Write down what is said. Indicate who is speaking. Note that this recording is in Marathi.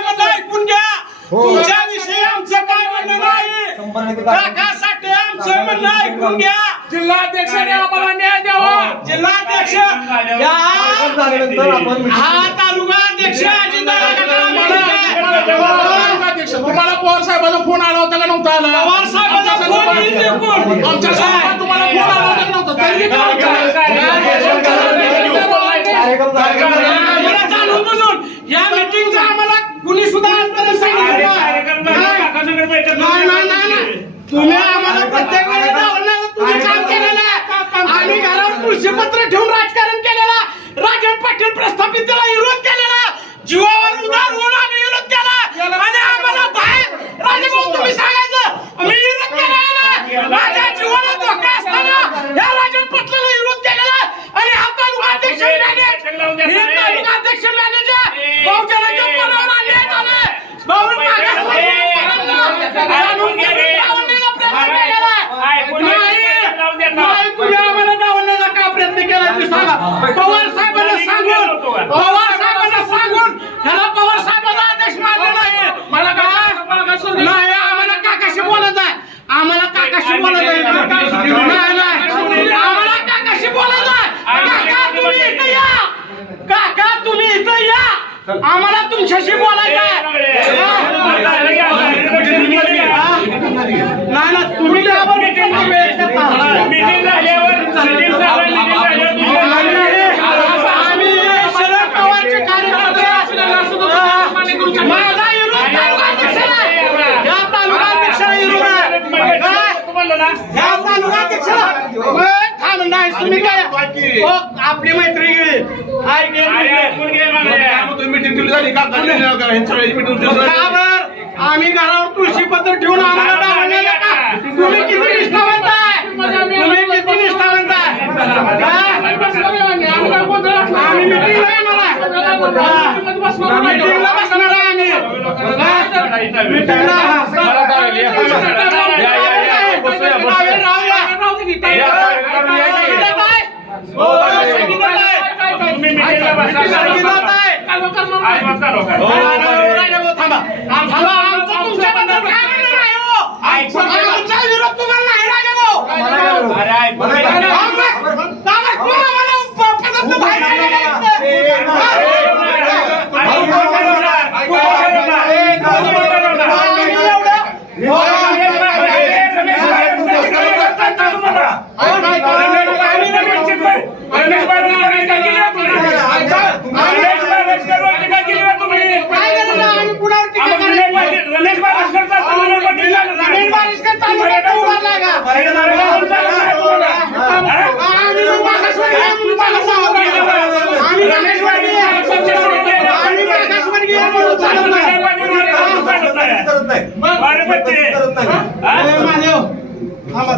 Speaker 1: मत ऐकून घ्या. तुमच्याविषयी आमचं काय म्हणणं नाही. काकासाठी आमचं म्हणणं ऐकून घ्या. जिल्हाध्यक्षाने आम्हाला न्याय द्यावा. जिल्हाध्यक्ष. हा तालुका अध्यक्ष. आला पवार साहेबांचा फोन येईल कोण आमच्या साहेबांना तुम्हाला फोन आला होता का नव्हता तरी बी आम्हाला जाणून बुजून या मीटिंगचा आम्हाला कुणी सुद्धा आजपर्यंत सांगितलं नाही. नाही नाही नाही नाही. तुम्ही आम्हाला प्रत्येक तुम्ही काम केलेलं आहे. आम्ही घरावर तुळशीपत्र ठेवून राजकारण केलेला राजन पाटील प्रस्थापित पवार साहेबांना सांगून पवार साहेबांना सांगून ह्याला पवार साहेबांना आदेश मारले नाही मला नाही आम्हाला काकाशी बोलायचं आहे आम्हाला काकाशी बोलायचं आहे नाही नाही आम्हाला काकाशी बोलायचं आहे काका तुम्ही इथं या काका तुम्ही इथं या आम्हाला तुमच्याशी बोलायचं आहे काय? या तालुकाध्यक्षाला मग थांब नाही तुम्ही काय? हो, आपली मैत्री गेली. ऐक, एक मिनिट. का? बरं? आम्ही घरावर तुळशी पत्र ठेवून आम्हाला डावललेलं का? तुम्ही किती निष्ठावंत आहे तुम्ही किती निष्ठावंत आहे. काय? आम्ही येणार आहे बसणार आहे आम्ही. आमचा विरोध तुम्हाला नाही राजा भाऊ का बरं? कोण आम्हाला पदार्थ बाहेर आलेले काय केलं आम्ही कुणावर टीका करायची? रमेश बारिस्कर तालुक्यात उभारलाय का? आम्ही मागासवर्गीय म्हणून मागासवर्गीय. आम्ही मागासवर्गीय. आम्ही मागासवर्गीय म्हणून चालत नाही. ए, महादेव.